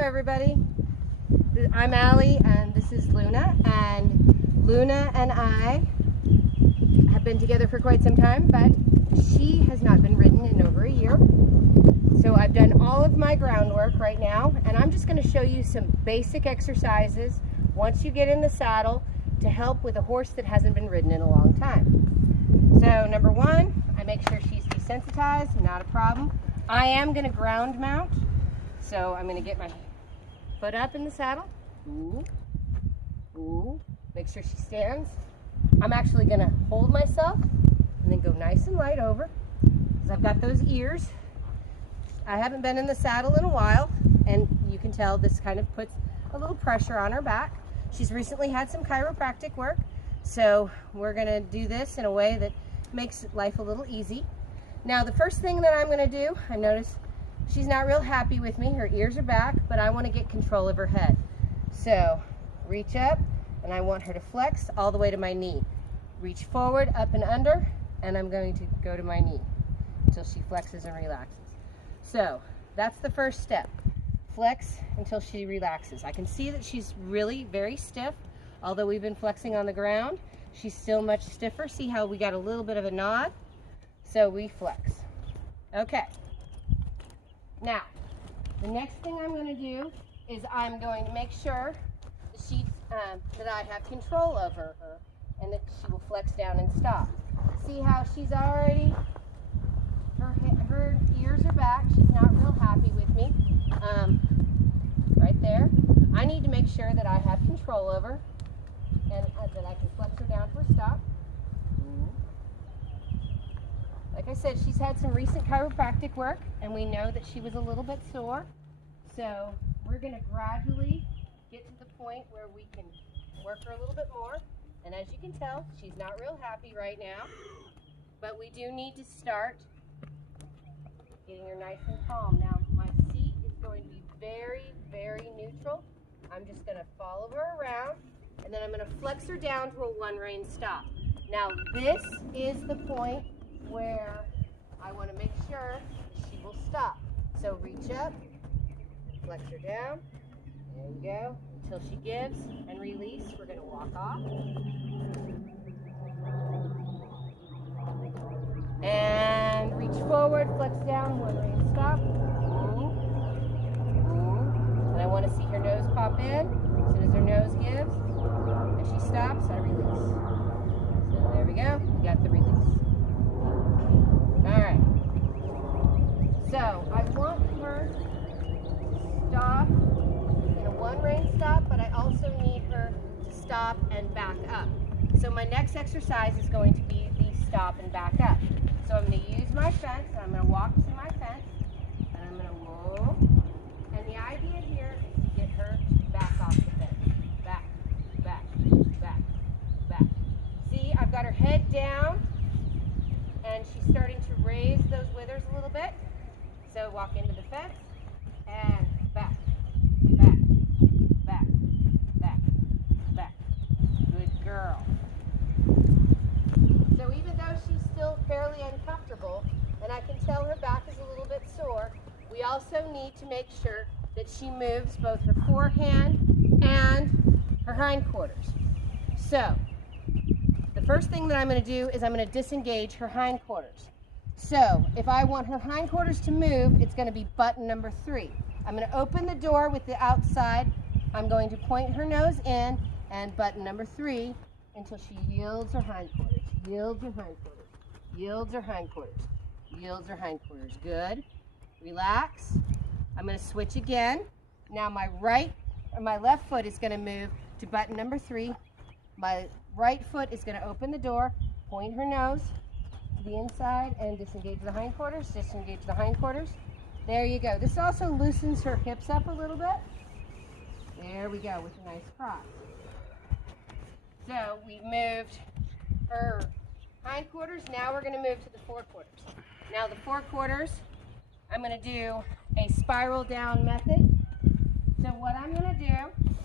everybody. I'm Allie and this is Luna, and Luna and I have been together for quite some time, but she has not been ridden in over a year. So I've done all of my groundwork right now, and I'm just going to show you some basic exercises once you get in the saddle to help with a horse that hasn't been ridden in a long time. So number one, I make sure she's desensitized, not a problem. I am going to ground mount, so I'm going to get my foot up in the saddle. Ooh, ooh. Make sure she stands. I'm actually going to hold myself and then go nice and light over, because I've got those ears. I haven't been in the saddle in a while, and you can tell this kind of puts a little pressure on her back. She's recently had some chiropractic work, so we're going to do this in a way that makes life a little easy. Now, the first thing that I'm going to do, I notice she's not real happy with me. Her ears are back, but I want to get control of her head. So reach up, and I want her to flex all the way to my knee. Reach forward, up and under, and I'm going to go to my knee until she flexes and relaxes. So that's the first step. Flex until she relaxes. I can see that she's really very stiff. Although we've been flexing on the ground, she's still much stiffer. See how we got a little bit of a nod? So we flex. Okay. Now, the next thing I'm going to do is I'm going to make sure that I have control over her and that she will flex down and stop. See how she's already, her ears are back. She's not real happy with me. Right there. I need to make sure that I have control over and that I can flex her down for a stop. Like I said, she's had some recent chiropractic work, and we know that she was a little bit sore. So we're going to gradually get to the point where we can work her a little bit more. And as you can tell, she's not real happy right now. But we do need to start getting her nice and calm. Now, my seat is going to be very, very neutral. I'm just going to follow her around, and then I'm going to flex her down to a one-rein stop. Now, this is the point where I want to make sure she will stop. So reach up, flex her down, there you go, until she gives and release. We're going to walk off. And reach forward, flex down, one rein stop. Ooh. Ooh. And I want to see her nose pop in. As soon as her nose gives and she stops, I release. So there we go, we got the release. Alright, so I want her to stop in a one-rein stop, but I also need her to stop and back up. So my next exercise is going to be the stop and back up. So I'm going to use my fence, and I'm going to walk to my fence, and I'm going to whoa. And the idea here is to get her to back off the fence. Back, back, back, back. See, I've got her head down, and she's starting to raise those withers a little bit. So walk into the fence, and back, back, back, back, back. Good girl. So even though she's still fairly uncomfortable, and I can tell her back is a little bit sore, we also need to make sure that she moves both her forehand and her hindquarters. So the first thing that I'm going to do is I'm going to disengage her hindquarters. So if I want her hindquarters to move, it's going to be button number 3. I'm going to open the door with the outside. I'm going to point her nose in, and button number 3 until she yields her hindquarters. Yields her hindquarters. Yields her hindquarters. Yields her hindquarters. Good. Relax. I'm going to switch again. Now my left foot is going to move to button number 3. My right foot is going to open the door, point her nose to the inside, and disengage the hindquarters. Disengage the hindquarters. There you go. This also loosens her hips up a little bit. There we go, with a nice cross. So we moved her hindquarters. Now we're going to move to the forequarters. Now the forequarters, I'm going to do a spiral down method. So what I'm going to do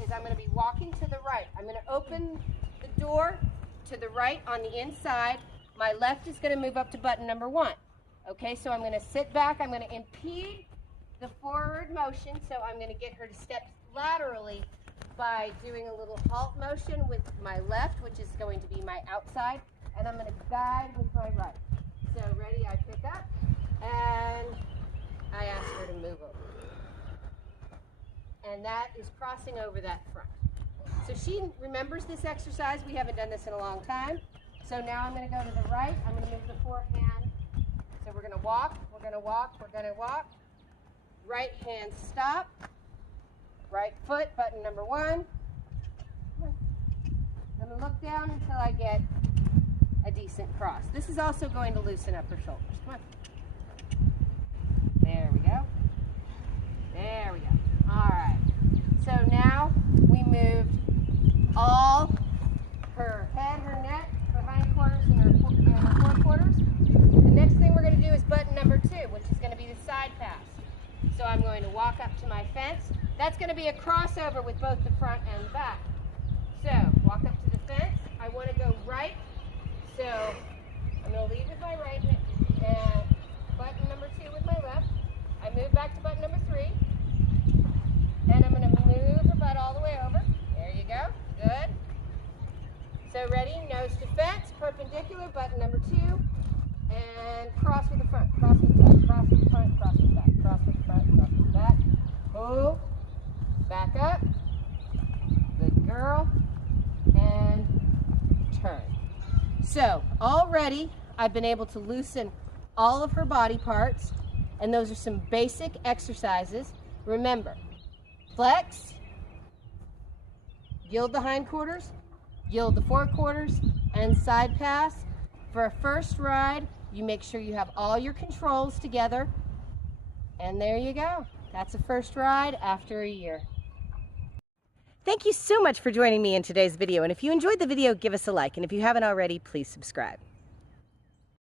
is I'm going to be walking to the right. I'm going to open the door to the right on the inside. My left is going to move up to button number 1. Okay, so I'm going to sit back. I'm going to impede the forward motion, so I'm going to get her to step laterally by doing a little halt motion with my left, which is going to be my outside, and I'm going to guide with my right. So ready, I pick up, and I ask her to move over. And that is crossing over that front. So she remembers this exercise. We haven't done this in a long time. So now I'm going to go to the right. I'm going to move the forehand. So we're going to walk, we're going to walk, we're going to walk. Right hand stop. Right foot, button number 1. I'm going to look down until I get a decent cross. This is also going to loosen up her shoulders. Come on. There we go. There we go. All right. So now we moved all her head, her neck, her hindquarters, and her forequarters. The next thing we're going to do is button number 2, which is going to be the side pass. So I'm going to walk up to my fence. That's going to be a crossover with both the front and the back. So walk up to the fence. I want to go right. So I'm going to lead with my right and button number 2 with my left. I move back to button number 3. And I'm going to move her butt all the way over. There you go. Good. So ready, nose to fence, perpendicular, button number 2. And cross with the front, cross with the back, cross with the front, cross with the back, cross with the front, cross with the back. Move. Back up. Good girl. And turn. So already I've been able to loosen all of her body parts. And those are some basic exercises. Remember, flex, yield the hindquarters, yield the forequarters, and side pass. For a first ride, you make sure you have all your controls together. And there you go. That's a first ride after a year. Thank you so much for joining me in today's video. And if you enjoyed the video, give us a like. And if you haven't already, please subscribe.